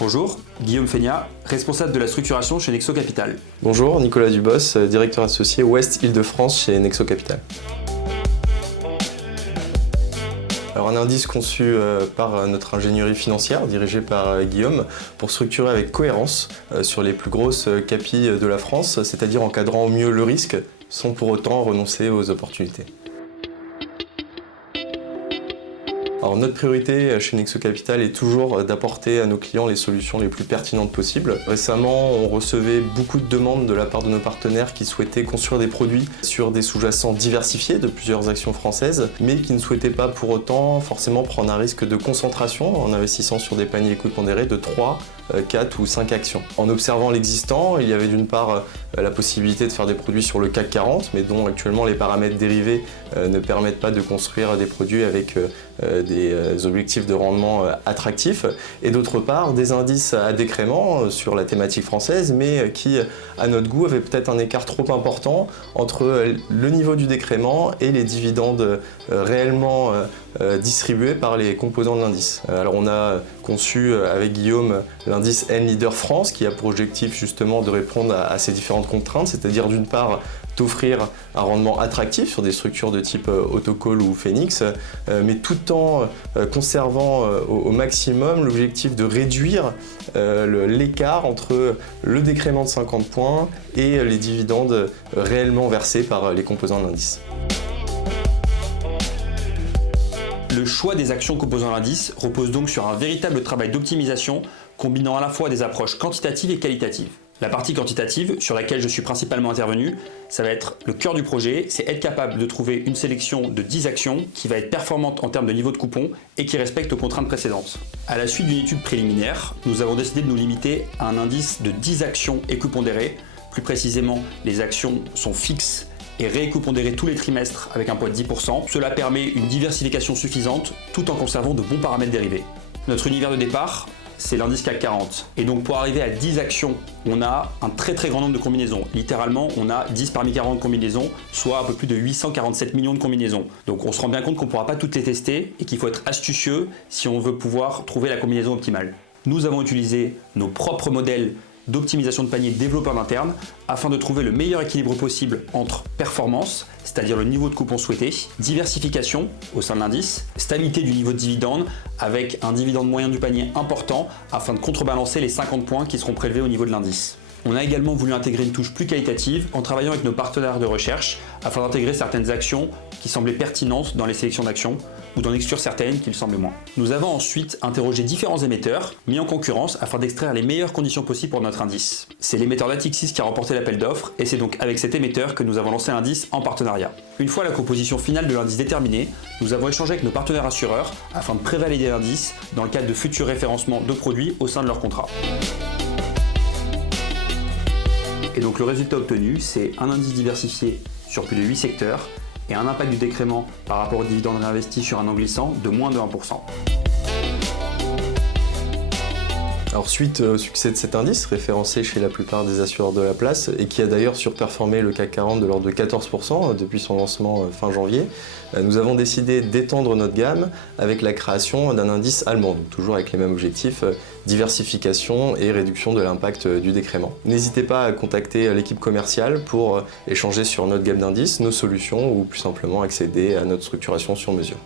Bonjour, Guillaume Feignat, responsable de la structuration chez Nexo Capital. Bonjour, Nicolas Dubos, directeur associé Ouest Île-de-France chez Nexo Capital. Alors un indice conçu par notre ingénierie financière, dirigée par Guillaume, pour structurer avec cohérence sur les plus grosses KPI de la France, c'est-à-dire encadrant au mieux le risque, sans pour autant renoncer aux opportunités. Alors notre priorité chez Nexo Capital est toujours d'apporter à nos clients les solutions les plus pertinentes possibles. Récemment, on recevait beaucoup de demandes de la part de nos partenaires qui souhaitaient construire des produits sur des sous-jacents diversifiés de plusieurs actions françaises, mais qui ne souhaitaient pas pour autant forcément prendre un risque de concentration en investissant sur des paniers écoute pondérés de 3, 4 ou 5 actions. En observant l'existant, il y avait d'une part la possibilité de faire des produits sur le CAC 40, mais dont actuellement les paramètres dérivés ne permettent pas de construire des produits avec des objectifs de rendement attractifs, et d'autre part des indices à décrément sur la thématique française, mais qui, à notre goût, avaient peut-être un écart trop important entre le niveau du décrément et les dividendes réellement distribués par les composants de l'indice. Alors on a conçu avec Guillaume l'indice N-Leader France, qui a pour objectif justement de répondre à ces différentes contraintes, c'est-à-dire d'une part d'offrir un rendement attractif sur des structures de type Autocall ou Phoenix, mais tout en conservant au maximum l'objectif de réduire l'écart entre le décrément de 50 points et les dividendes réellement versés par les composants de l'indice. Le choix des actions composant l'indice repose donc sur un véritable travail d'optimisation combinant à la fois des approches quantitatives et qualitatives. La partie quantitative, sur laquelle je suis principalement intervenu, ça va être le cœur du projet, c'est être capable de trouver une sélection de 10 actions qui va être performante en termes de niveau de coupon et qui respecte aux contraintes précédentes. À la suite d'une étude préliminaire, nous avons décidé de nous limiter à un indice de 10 actions éco-pondérées. Plus précisément, les actions sont fixes et rééco-pondérées tous les trimestres avec un poids de 10%. Cela permet une diversification suffisante tout en conservant de bons paramètres dérivés. Notre univers de départ, c'est l'indice CAC 40. Et donc pour arriver à 10 actions, on a un très grand nombre de combinaisons. Littéralement, on a 10 parmi 40 combinaisons, soit un peu plus de 847 millions de combinaisons. Donc on se rend bien compte qu'on ne pourra pas toutes les tester et qu'il faut être astucieux si on veut pouvoir trouver la combinaison optimale. Nous avons utilisé nos propres modèles d'optimisation de panier développés en interne afin de trouver le meilleur équilibre possible entre performance, c'est-à-dire le niveau de coupon souhaité, diversification au sein de l'indice, stabilité du niveau de dividende avec un dividende moyen du panier important afin de contrebalancer les 50 points qui seront prélevés au niveau de l'indice. On a également voulu intégrer une touche plus qualitative en travaillant avec nos partenaires de recherche afin d'intégrer certaines actions qui semblaient pertinentes dans les sélections d'actions ou d'en exclure certaines qui le semblaient moins. Nous avons ensuite interrogé différents émetteurs mis en concurrence afin d'extraire les meilleures conditions possibles pour notre indice. C'est l'émetteur Natixis qui a remporté l'appel d'offres et c'est donc avec cet émetteur que nous avons lancé l'indice en partenariat. Une fois la composition finale de l'indice déterminée, nous avons échangé avec nos partenaires assureurs afin de prévalider l'indice dans le cadre de futurs référencements de produits au sein de leur contrat. Et donc le résultat obtenu, c'est un indice diversifié sur plus de 8 secteurs et un impact du décrément par rapport aux dividendes investis sur un an glissant de moins de 1%. Alors suite au succès de cet indice, référencé chez la plupart des assureurs de la place et qui a d'ailleurs surperformé le CAC 40 de l'ordre de 14% depuis son lancement fin janvier, nous avons décidé d'étendre notre gamme avec la création d'un indice allemand, donc toujours avec les mêmes objectifs, diversification et réduction de l'impact du décrément. N'hésitez pas à contacter l'équipe commerciale pour échanger sur notre gamme d'indices, nos solutions ou plus simplement accéder à notre structuration sur mesure.